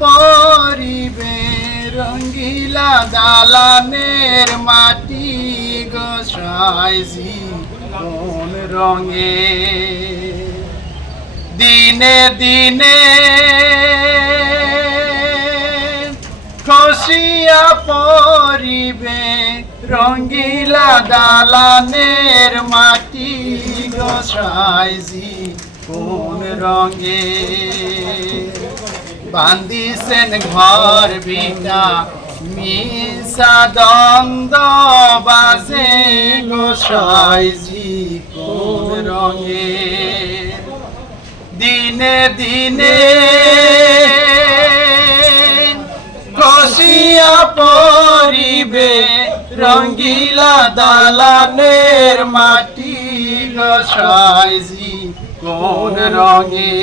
পরিবে রঙ্গিলা দালানের মাটি গোসাইজি কোন রঙে দিনে দিনে খসিয়া পরিবে রঙ্গিলা দালানের মাটি গোসাইজি কোন রঙে বান্দিছেন ঘর বিটা মিশা দ্বন্দ্ব বাজে গোসাইজি কোন রঙে দিনে দিনে খসিয়া পরিবে রঙ্গিলা দালানের মাটি গোসাইজি কোন রঙে